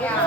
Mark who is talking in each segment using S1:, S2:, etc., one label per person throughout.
S1: Yeah.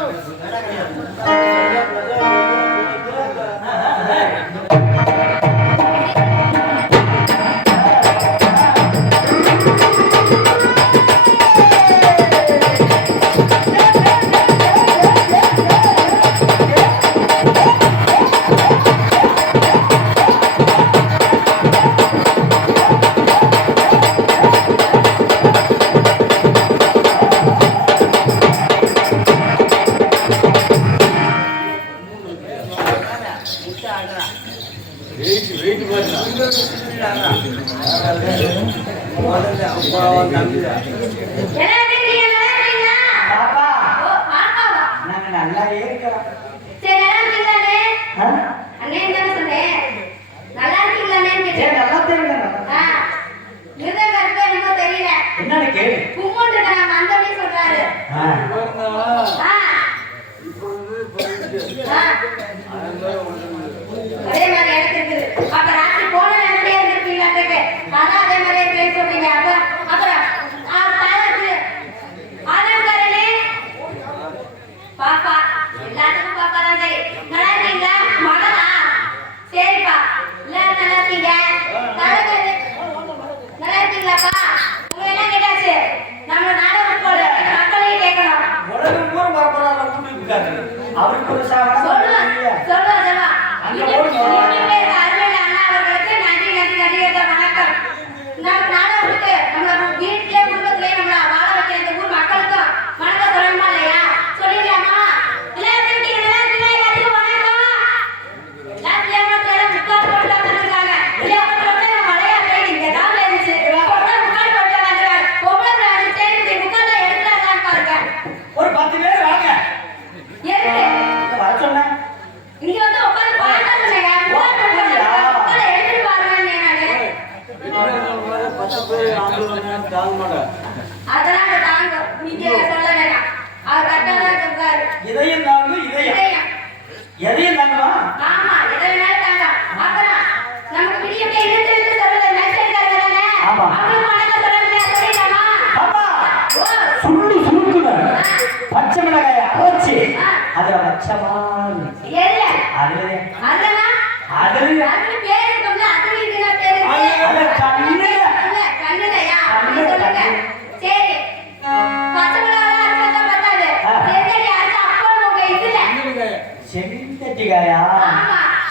S2: Wala na,
S1: ang bawa kami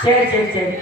S2: சரி சரி சரி,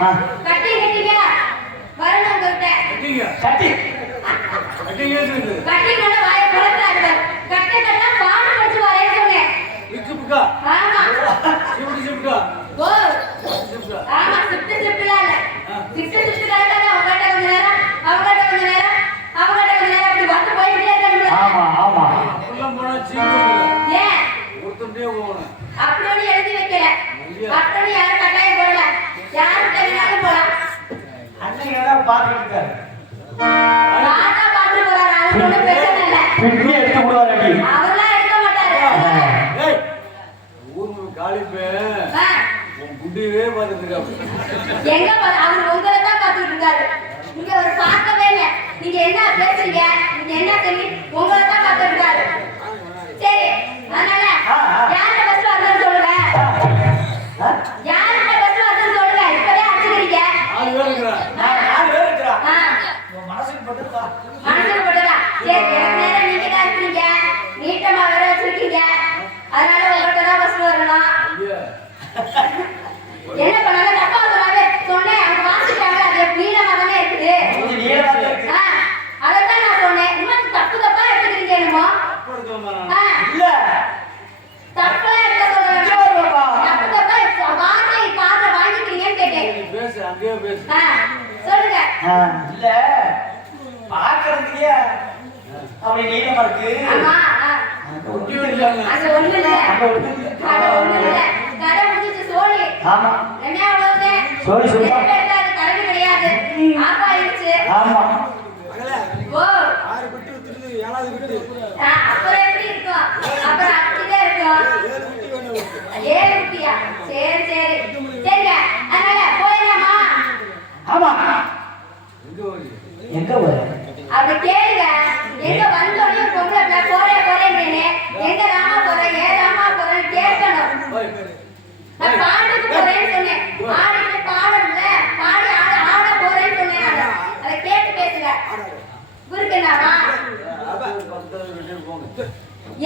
S1: ஆ எங்க அவர் உங்களை தான் பார்த்துட்டு இருக்காரு. நீங்க அவர் பார்க்கவே இல்லை. நீங்க என்ன பேசுறீங்க? நீங்க என்ன
S3: தெரியும்?
S1: ஆமா. சோழி சொல்லுமா?
S3: ஆமா
S2: ஆறு பிட்டு விட்டுருது ஏழாவது பிட்டு
S1: அப்புறம் எப்படி இருக்கும் அப்புறம் அப்படிதான் இருக்கும்
S2: ஏழு
S1: சரி சரி. சரிங்க. அதனால
S3: ஆமா.
S2: எங்க
S3: போற
S1: அப்படி கேளுங்க. எங்க
S2: வந்தோம்?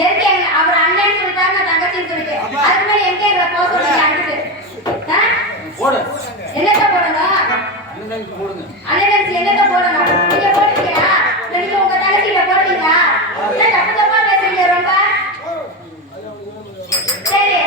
S1: எதுக்கு அவர் அண்ணன் சொல்லிட்டாரு நான் தங்கச்சின்னு சொல்லிட்டு. அதுக்கு மேல எங்க எங்களை போக சொல்லுங்க அடுத்து
S2: போடு.
S1: என்னத்த
S2: போடுங்க. போடுங்க
S1: அண்ணன் என்னத்த போடுங்க நீங்க போடுவீங்களா? நீங்க உங்க தங்கச்சியில போடுவீங்களா? தப்பு தப்பா பேசுறீங்க ரொம்ப? சரி.